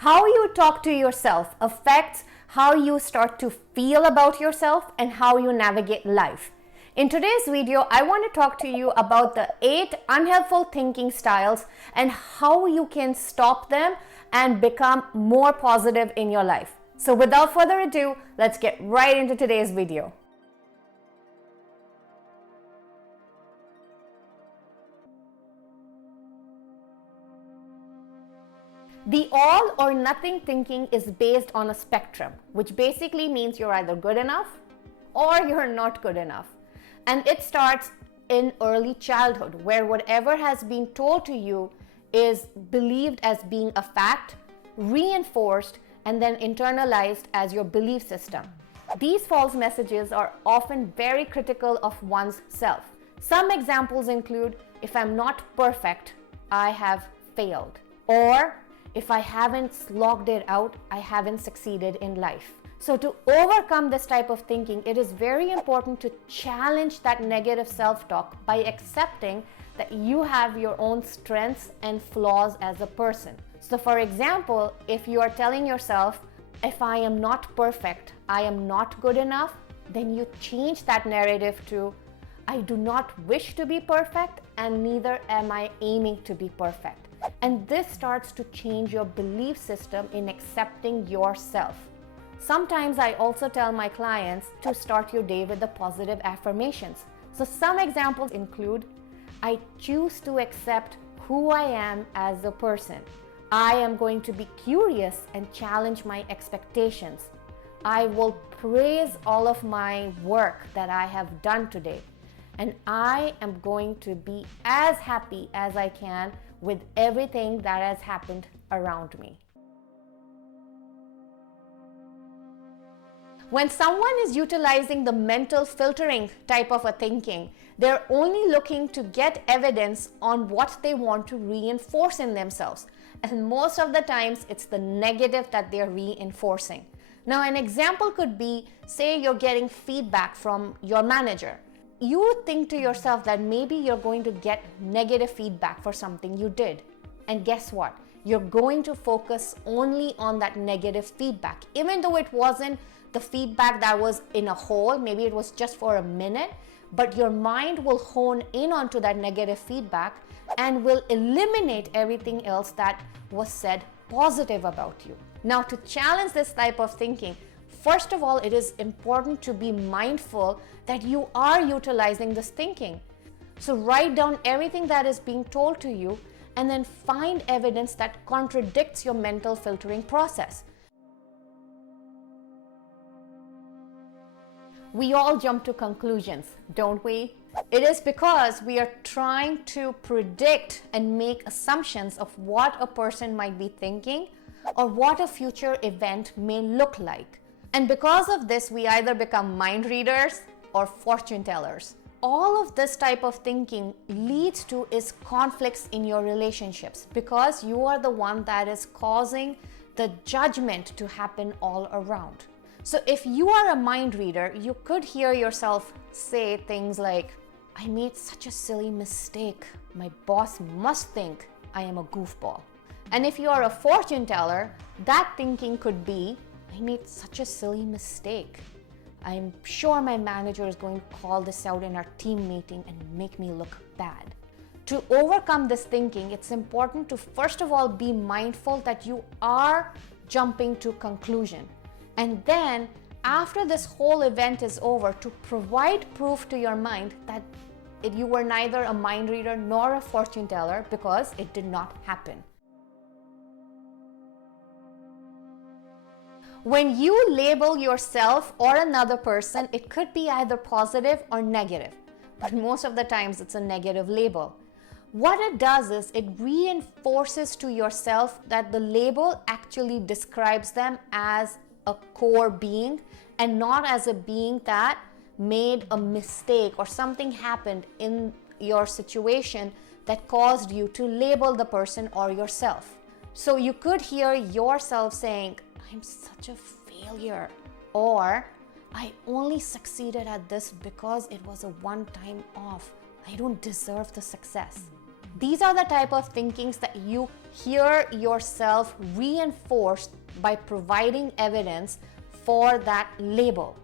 How you talk to yourself affects how you start to feel about yourself and how you navigate life. In today's video, I want to talk to you about the 8 unhelpful thinking styles and how you can stop them and become more positive in your life. So without further ado, let's get right into today's video. The all or nothing thinking is based on a spectrum, which basically means you're either good enough or you're not good enough. And it starts in early childhood, where whatever has been told to you is believed as being a fact, reinforced, and then internalized as your belief system. These false messages are often very critical of one's self. Some examples include, if I'm not perfect, I have failed. Or, if I haven't slogged it out, I haven't succeeded in life. So to overcome this type of thinking, it is very important to challenge that negative self-talk by accepting that you have your own strengths and flaws as a person. So for example, if you are telling yourself, if I am not perfect, I am not good enough, then you change that narrative to, I do not wish to be perfect and neither am I aiming to be perfect. And this starts to change your belief system in accepting yourself. Sometimes I also tell my clients to start your day with the positive affirmations. So some examples include, I choose to accept who I am as a person. I am going to be curious and challenge my expectations. I will praise all of my work that I have done today. And I am going to be as happy as I can with everything that has happened around me. When someone is utilizing the mental filtering type of a thinking, they're only looking to get evidence on what they want to reinforce in themselves. And most of the times, it's the negative that they're reinforcing. Now, an example could be, say you're getting feedback from your manager. You think to yourself that maybe you're going to get negative feedback for something you did. And guess what? You're going to focus only on that negative feedback. Even though it wasn't the feedback that was in a whole, maybe it was just for a minute, but your mind will hone in onto that negative feedback and will eliminate everything else that was said positive about you. Now, to challenge this type of thinking, first of all, it is important to be mindful that you are utilizing this thinking. So write down everything that is being told to you and then find evidence that contradicts your mental filtering process. We all jump to conclusions, don't we? It is because we are trying to predict and make assumptions of what a person might be thinking or what a future event may look like. And because of this, we either become mind readers or fortune tellers. All of this type of thinking leads to is conflicts in your relationships because you are the one that is causing the judgment to happen all around. So if you are a mind reader, you could hear yourself say things like, I made such a silly mistake. My boss must think I am a goofball. And if you are a fortune teller, that thinking could be, I made such a silly mistake. I'm sure my manager is going to call this out in our team meeting and make me look bad. To overcome this thinking, it's important to first of all be mindful that you are jumping to conclusion. And then after this whole event is over, to provide proof to your mind that you were neither a mind reader nor a fortune teller because it did not happen. When you label yourself or another person, it could be either positive or negative, but most of the times it's a negative label. What it does is it reinforces to yourself that the label actually describes them as a core being and not as a being that made a mistake or something happened in your situation that caused you to label the person or yourself. So you could hear yourself saying, I'm such a failure, or I only succeeded at this because it was a one-time off. I don't deserve the success. These are the type of thinkings that you hear yourself reinforced by providing evidence for that label.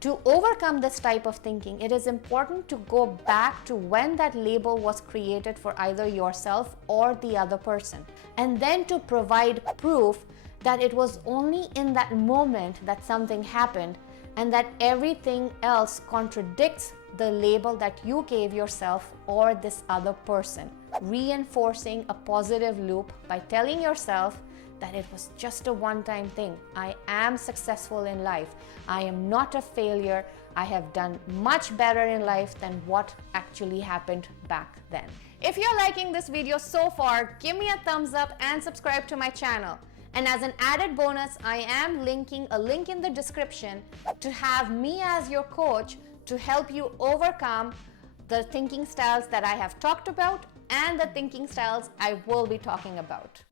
To overcome this type of thinking, it is important to go back to when that label was created for either yourself or the other person, and then to provide proof that it was only in that moment that something happened and that everything else contradicts the label that you gave yourself or this other person, reinforcing a positive loop by telling yourself that it was just a one-time thing. I am successful in life. I am not a failure. I have done much better in life than what actually happened back then. If you're liking this video so far, give me a thumbs up and subscribe to my channel. And as an added bonus, I am linking a link in the description to have me as your coach to help you overcome the thinking styles that I have talked about and the thinking styles I will be talking about.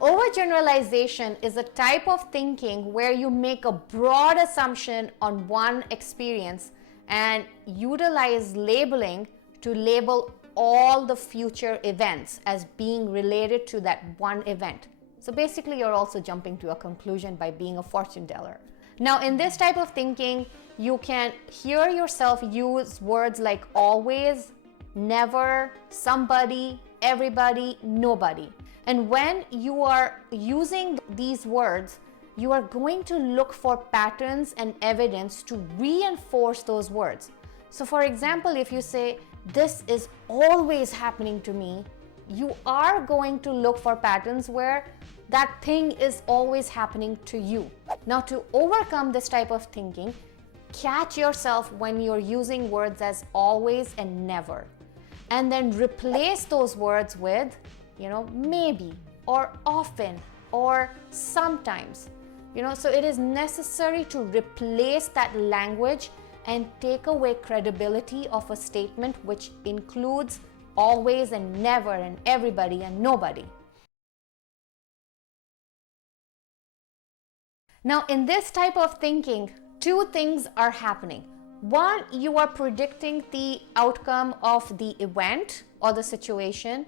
Overgeneralization is a type of thinking where you make a broad assumption on one experience and utilize labeling to label all the future events as being related to that one event. So basically, you're also jumping to a conclusion by being a fortune teller. Now, in this type of thinking, you can hear yourself use words like always, never, somebody, everybody, nobody. And when you are using these words, you are going to look for patterns and evidence to reinforce those words. So for example, if you say, this is always happening to me, you are going to look for patterns where that thing is always happening to you. Now, to overcome this type of thinking, catch yourself when you're using words as always and never, and then replace those words with, maybe or often or sometimes. So it is necessary to replace that language and take away credibility of a statement which includes always and never and everybody and nobody. Now, in this type of thinking, two things are happening. One, you are predicting the outcome of the event or the situation,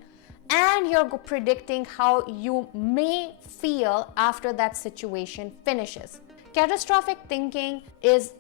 and you're predicting how you may feel after that situation finishes. Catastrophic thinking is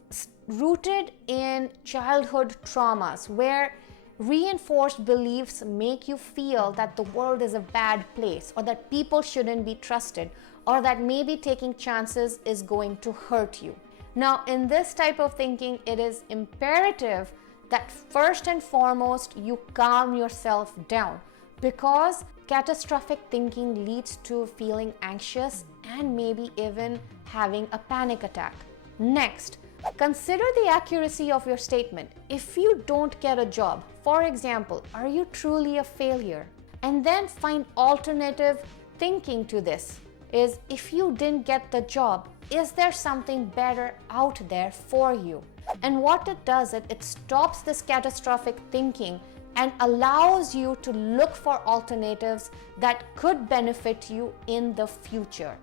rooted in childhood traumas where reinforced beliefs make you feel that the world is a bad place, or that people shouldn't be trusted, or that maybe taking chances is going to hurt you. Now, in this type of thinking, it is imperative that first and foremost you calm yourself down, because catastrophic thinking leads to feeling anxious and maybe even having a panic attack. Next, consider the accuracy of your statement. If you don't get a job, for example, are you truly a failure? And then find alternative thinking to this. Is if you didn't get the job, is there something better out there for you? And what it does, it stops this catastrophic thinking and allows you to look for alternatives that could benefit you in the future.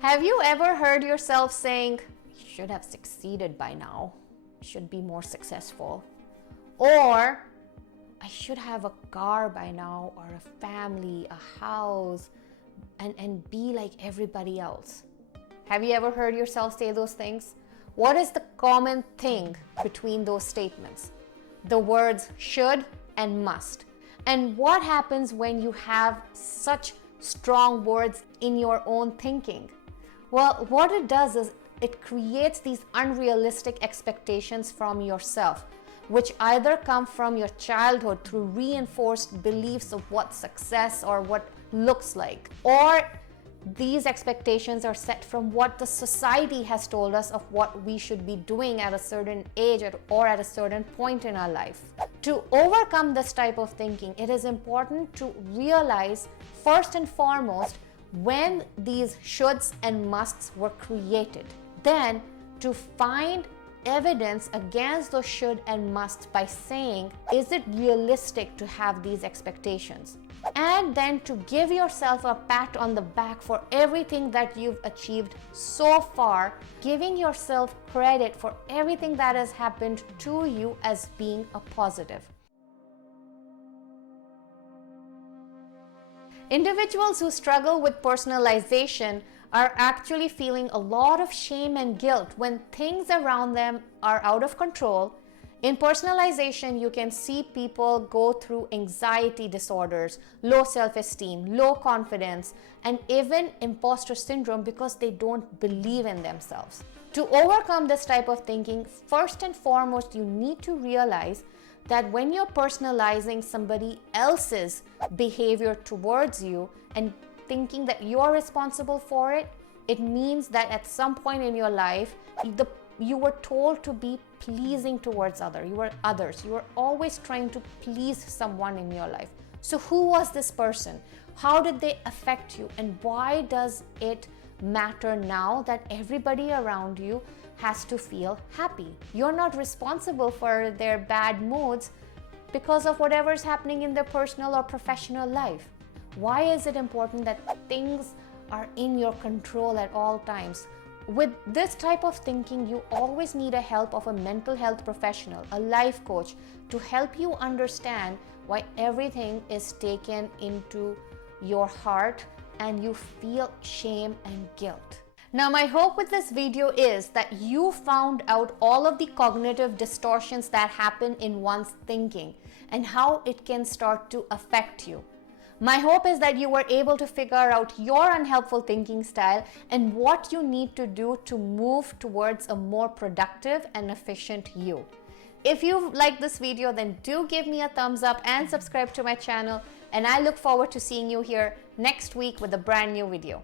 Have you ever heard yourself saying, you should have succeeded by now, you should be more successful, or I should have a car by now, or a family, a house, and be like everybody else? Have you ever heard yourself say those things? What is the common thing between those statements? The words should and must. And what happens when you have such strong words in your own thinking? Well, what it does is it creates these unrealistic expectations from yourself, which either come from your childhood through reinforced beliefs of what success or what looks like, or these expectations are set from what the society has told us of what we should be doing at a certain age or at a certain point in our life. To overcome this type of thinking, it is important to realize first and foremost when these shoulds and musts were created. Then to find evidence against those should and must by saying, is it realistic to have these expectations? And then to give yourself a pat on the back for everything that you've achieved so far, giving yourself credit for everything that has happened to you as being a positive. Individuals who struggle with personalization are actually feeling a lot of shame and guilt when things around them are out of control. In personalization, you can see people go through anxiety disorders, low self-esteem, low confidence, and even imposter syndrome because they don't believe in themselves. To overcome this type of thinking, first and foremost, you need to realize that when you're personalizing somebody else's behavior towards you and thinking that you're responsible for it, it means that at some point in your life, you were told to be pleasing towards others. You were always trying to please someone in your life. So who was this person? How did they affect you? And why does it matter now that everybody around you has to feel happy? You're not responsible for their bad moods because of whatever's happening in their personal or professional life. Why is it important that things are in your control at all times? With this type of thinking, you always need a help of a mental health professional, a life coach, to help you understand why everything is taken into your heart and you feel shame and guilt. Now, my hope with this video is that you found out all of the cognitive distortions that happen in one's thinking and how it can start to affect you. My hope is that you were able to figure out your unhelpful thinking style and what you need to do to move towards a more productive and efficient you. If you like this video, then do give me a thumbs up and subscribe to my channel, and I look forward to seeing you here next week with a brand new video.